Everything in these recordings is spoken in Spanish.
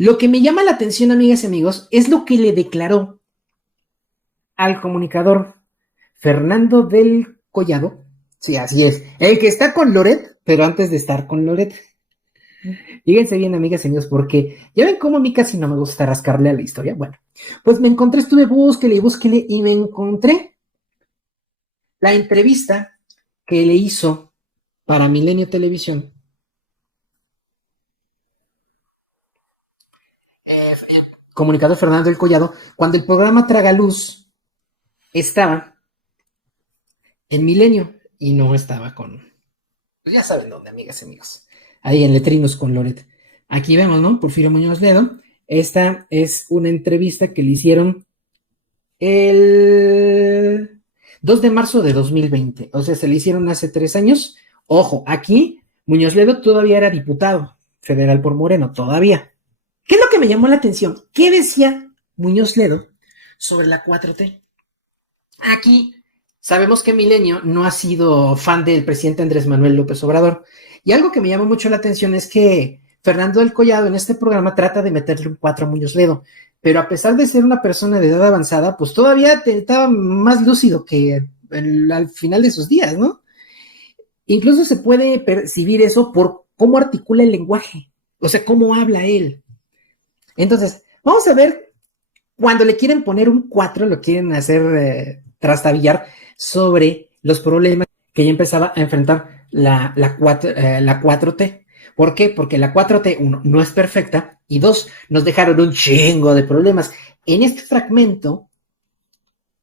Lo que me llama la atención, amigas y amigos, es lo que le declaró al comunicador Fernando del Collado. Sí, así es. El que está con Loret, pero antes de estar con Loret. Fíjense bien, amigas y amigos, porque ya ven cómo a mí casi no me gusta rascarle a la historia. Bueno, pues me encontré, estuve búsquele y búsquele y me encontré la entrevista que le hizo para Milenio Televisión el comunicador Fernando del Collado, cuando el programa Tragaluz estaba en Milenio y no estaba con, pues ya saben dónde, amigas y amigos, ahí en Letrinos con Loret. Aquí vemos, ¿no? Porfirio Muñoz Ledo. Esta es una entrevista que le hicieron el 2 de marzo de 2020, o sea, se le hicieron hace 3 años. Ojo, aquí Muñoz Ledo todavía era diputado federal por Moreno, todavía. ¿Qué es lo que me llamó la atención? ¿Qué decía Muñoz Ledo sobre la 4T? Aquí sabemos que Milenio no ha sido fan del presidente Andrés Manuel López Obrador, y algo que me llamó mucho la atención es que Fernando del Collado en este programa trata de meterle un 4 a Muñoz Ledo, pero a pesar de ser una persona de edad avanzada, pues todavía estaba más lúcido que al final de sus días, ¿no? Incluso se puede percibir eso por cómo articula el lenguaje, o sea, cómo habla él. Entonces, vamos a ver, cuando le quieren poner un 4, lo quieren hacer trastabillar sobre los problemas que ya empezaba a enfrentar la 4T. ¿Por qué? Porque la 4T, 1, no es perfecta, y 2, nos dejaron un chingo de problemas. En este fragmento,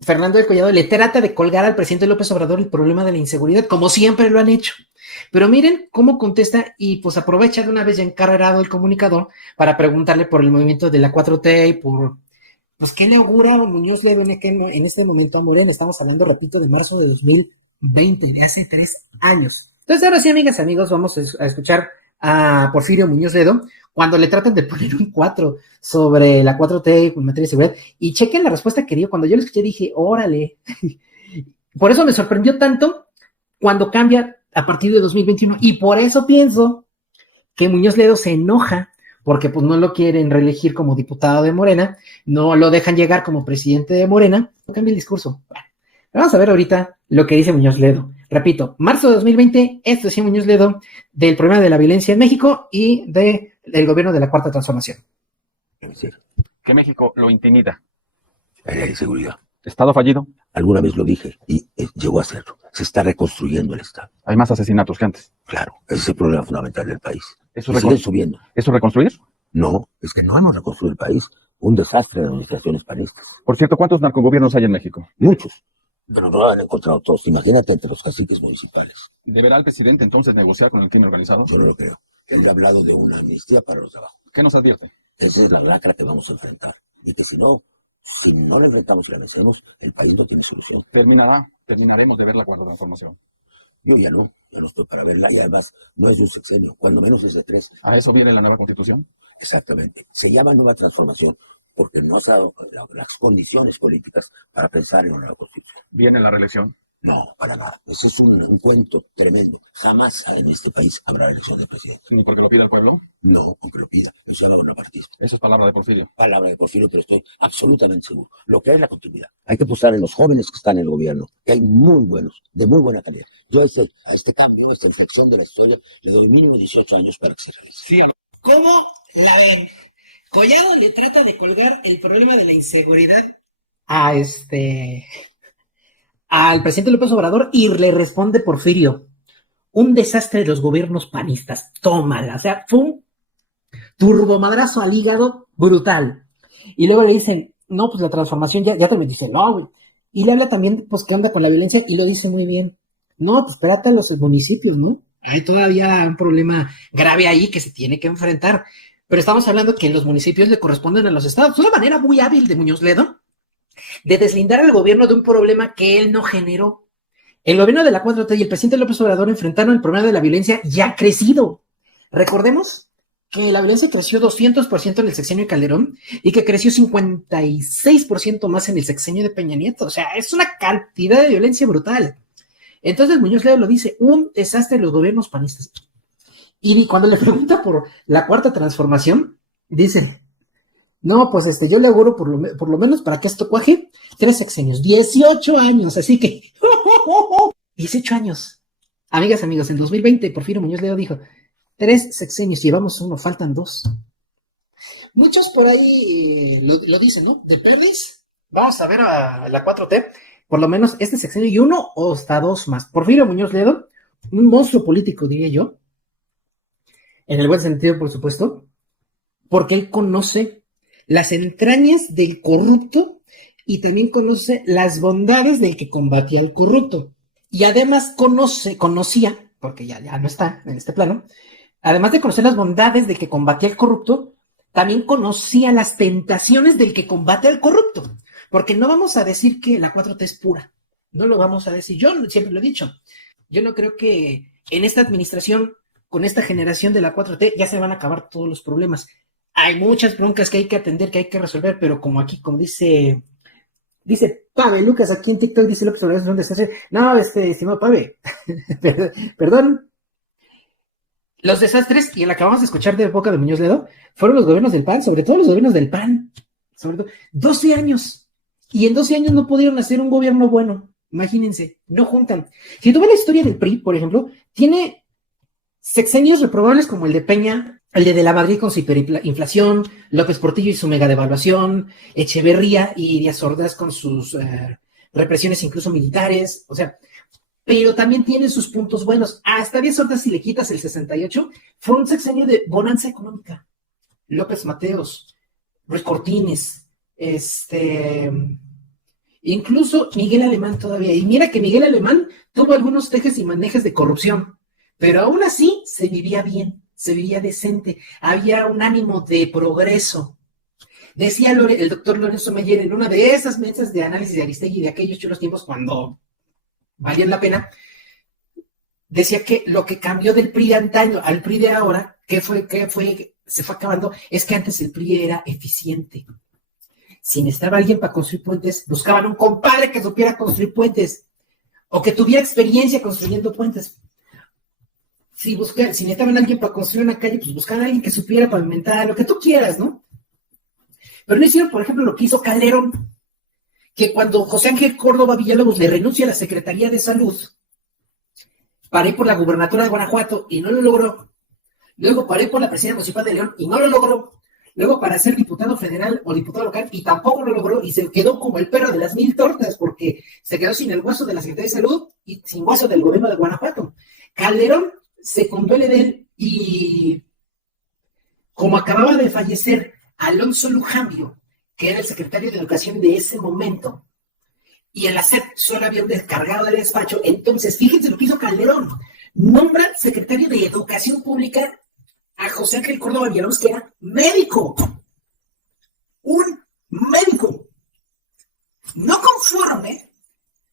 Fernando del Collado le trata de colgar al presidente López Obrador el problema de la inseguridad, como siempre lo han hecho. Pero miren cómo contesta y pues aprovecha de una vez ya encarrerado el comunicador para preguntarle por el movimiento de la 4T y por, pues, ¿qué le augura Muñoz Ledo en este momento a Morena? Estamos hablando, repito, de marzo de 2020, de hace 3 años. Entonces, ahora sí, amigas y amigos, vamos a escuchar a Porfirio Muñoz Ledo cuando le tratan de poner un 4 sobre la 4T en materia de seguridad. Y chequen la respuesta que dio. Cuando yo lo escuché dije, órale. Por eso me sorprendió tanto cuando cambia a partir de 2021, y por eso pienso que Muñoz Ledo se enoja porque pues no lo quieren reelegir como diputado de Morena, no lo dejan llegar como presidente de Morena, no cambia el discurso. Bueno, vamos a ver ahorita lo que dice Muñoz Ledo. Repito, marzo de 2020, esto decía Muñoz Ledo del problema de la violencia en México y del gobierno de la Cuarta Transformación. Que México lo intimida. La inseguridad. ¿Estado fallido? Alguna vez lo dije y llegó a serlo. Se está reconstruyendo el Estado. Hay más asesinatos que antes. Claro, ese es el problema fundamental del país. ¿Siguen subiendo. ¿Eso reconstruir? No, es que no hemos reconstruido el país. Un desastre de administraciones panistas. Por cierto, ¿cuántos narcogobiernos hay en México? Muchos, pero no lo han encontrado todos. Imagínate entre los caciques municipales. ¿Deberá el presidente entonces negociar con el crimen organizado? Yo no lo creo. Él ha hablado de una amnistía para los de abajo. ¿Qué nos advierte? Esa es la lacra que vamos a enfrentar. Y que si no la enfrentamos y la vencemos, el país no tiene solución. Terminaremos de ver la Cuarta Transformación. Yo ya no estoy para verla, y además no es de un sexenio, cuando menos es de 3. ¿A eso viene la nueva Constitución? Exactamente. Se llama nueva transformación porque no se han dado las condiciones políticas para pensar en una nueva Constitución. ¿Viene la reelección? No, para nada. Ese es un cuento tremendo. Jamás en este país habrá elección de presidente. ¿Ni porque lo pida el pueblo? No, aunque lo pida. Eso se llama bonapartismo. Eso es palabra de Porfirio. Palabra de Porfirio, pero estoy absolutamente seguro. Lo que es la continuidad. Hay que apostar en los jóvenes que están en el gobierno, que hay muy buenos, de muy buena calidad. Yo a este cambio, a esta inflexión de la historia, le doy mínimo 18 años para que se realice. Sí, ¿Cómo la ven? Collado le trata de colgar el problema de la inseguridad al presidente López Obrador y le responde Porfirio, un desastre de los gobiernos panistas, tómala. O sea, fue un turbomadrazo al hígado brutal. Y luego le dicen, no, pues la transformación ya te me dice, no, güey. Y le habla también, pues, qué onda con la violencia, y lo dice muy bien. No, pues espérate a los municipios, ¿no? Hay todavía un problema grave ahí que se tiene que enfrentar. Pero estamos hablando que los municipios le corresponden a los estados. Es una manera muy hábil de Muñoz Ledo de deslindar al gobierno de un problema que él no generó. El gobierno de la 4T y el presidente López Obrador enfrentaron el problema de la violencia ya crecido. Recordemos que la violencia creció 200% en el sexenio de Calderón y que creció 56% más en el sexenio de Peña Nieto. O sea, es una cantidad de violencia brutal. Entonces Muñoz Ledo lo dice, un desastre de los gobiernos panistas. Y cuando le pregunta por la Cuarta Transformación, Dice, no, pues yo le auguro por lo menos para que esto cuaje 3 sexenios, 18 años, así que 18 años. Amigas, amigos, en 2020 Porfirio Muñoz Ledo dijo, 3 sexenios, llevamos 1, faltan 2. Muchos por ahí lo dicen, ¿no? De perdiz, vamos a ver a la 4T, por lo menos este sexenio y 1 o hasta 2 más. Porfirio Muñoz Ledo, un monstruo político, diría yo, en el buen sentido, por supuesto, porque él conoce las entrañas del corrupto y también conoce las bondades del que combatía al corrupto. Y además conocía, porque ya no está en este plano, además de conocer las bondades del que combatía al corrupto, también conocía las tentaciones del que combate al corrupto. Porque no vamos a decir que la 4T es pura. No lo vamos a decir. Yo siempre lo he dicho. Yo no creo que en esta administración, con esta generación de la 4T, ya se van a acabar todos los problemas. Hay muchas broncas que hay que atender, que hay que resolver, pero como aquí, como dice Pave Lucas, aquí en TikTok dice López Obrador, ¿dónde se hace? No, estimado Pave, perdón. Los desastres, y el que acabamos de escuchar de boca de Muñoz Ledo, fueron los gobiernos del PAN, sobre todo los gobiernos del PAN. Sobre todo, 12 años. Y en 12 años no pudieron hacer un gobierno bueno. Imagínense, no juntan. Si tú ves la historia del PRI, por ejemplo, tiene sexenios reprobables como el de Peña, el de la Madrid con su hiperinflación, López Portillo y su mega devaluación, Echeverría y Díaz Ordaz con sus represiones incluso militares, o sea, pero también tiene sus puntos buenos. Hasta Díaz Ordaz, si le quitas el 68, fue un sexenio de bonanza económica. López Mateos, Ruiz Cortines, incluso Miguel Alemán todavía. Y mira que Miguel Alemán tuvo algunos tejes y manejes de corrupción, pero aún así se vivía bien, se vivía decente, había un ánimo de progreso. Decía el doctor Lorenzo Mayer en una de esas mesas de análisis de Aristegui de aquellos chulos tiempos cuando valían la pena, decía que lo que cambió del PRI de antaño al PRI de ahora, que se fue acabando, es que antes el PRI era eficiente. Si necesitaba alguien para construir puentes, buscaban un compadre que supiera construir puentes o que tuviera experiencia construyendo puentes. Si necesitaban alguien para construir una calle, pues buscaban a alguien que supiera pavimentar, lo que tú quieras, ¿no? Pero no hicieron, por ejemplo, lo que hizo Calderón, que cuando José Ángel Córdoba Villalobos le renuncia a la Secretaría de Salud para ir por la gubernatura de Guanajuato y no lo logró. Luego para ir por la presidencia municipal de León y no lo logró. Luego para ser diputado federal o diputado local y tampoco lo logró y se quedó como el perro de las 1000 tortas porque se quedó sin el hueso de la Secretaría de Salud y sin hueso del gobierno de Guanajuato. Calderón se conduele de él y como acababa de fallecer Alonso Lujambio, que era el secretario de Educación de ese momento, y al hacer solo había un descargado de despacho, entonces fíjense lo que hizo Calderón, nombra secretario de Educación Pública a José Ángel Córdoba Villalobos, que era médico, un médico. No conforme,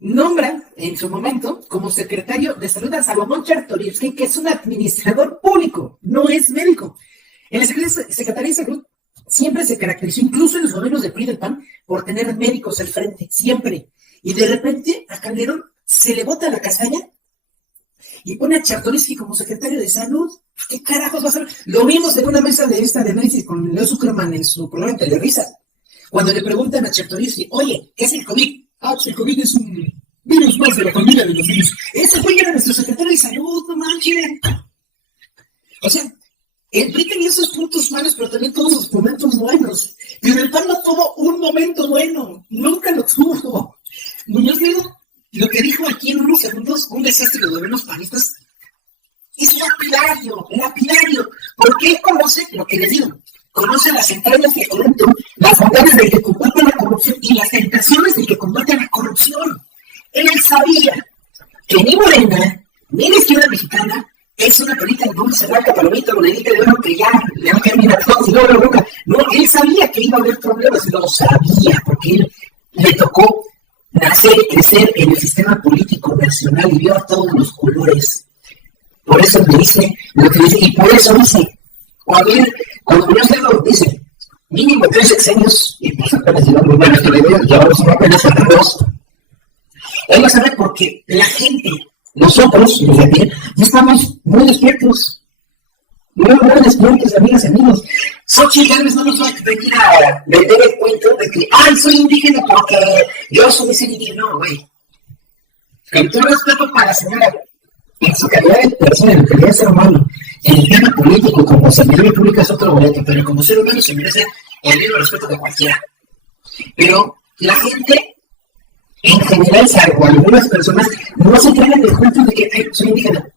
nombra en su momento como secretario de Salud a Salomón Chertorivsky, que es un administrador público, no es médico. En la Secretaría de Salud siempre se caracterizó, incluso en los gobiernos del PRI y del PAN, por tener médicos al frente, siempre. Y de repente a Calderón se le bota la castaña y pone a Chertorivsky como secretario de Salud. ¿Qué carajos va a hacer? Lo vimos en una mesa de análisis con Leo Zuckerman en su programa en Televisa. Cuando le preguntan a Chertorivsky, oye, ¿qué es el COVID? Ah, pues el COVID es un virus más de la familia de los virus. Ese güey era nuestro secretario de Salud, no manchen. O sea, el PRI tenía sus puntos malos, pero también todos sus momentos buenos. Pero el PAN no tuvo un momento bueno. Nunca lo tuvo. Muñoz Ledo, lo que dijo aquí en unos segundos, un desastre de los gobiernos panistas, es lapidario, porque él conoce, lo que le digo, conoce las entrañas del corrupto, las bondades del que combate la corrupción y las tentaciones del que combate la corrupción. Él sabía que ni Morena, ni la izquierda mexicana, es una pelita de dulce, blanca, palomita, monedita de oro que ya le va a caer bien a todos y no de boca. No, él sabía que iba a haber problemas, lo sabía, porque él le tocó nacer y crecer en el sistema político nacional y vio a todos los colores. Por eso dice, y por eso dice, cuando Muñoz Ledo dice, mínimo 3 sexenios, y pues apenas llevamos muy buena que le digo, llevamos apenas a 2, él va a saber porque la gente, nosotros, ya estamos muy despiertos, muy despiertos, amigas, amigos. Xochitl Gálvez no nos va a venir a vender el cuento de que, ay, soy indígena porque yo soy ese indígena. No, güey. Con todo respeto para la señora, en su calidad de persona, en calidad de ser humano, en el tema político, como servidor público es otro boleto, pero como ser humano se merece el mismo respeto de cualquiera. Pero la gente, en general, salvo algunas personas, no se toman el cuento de que soy indígena.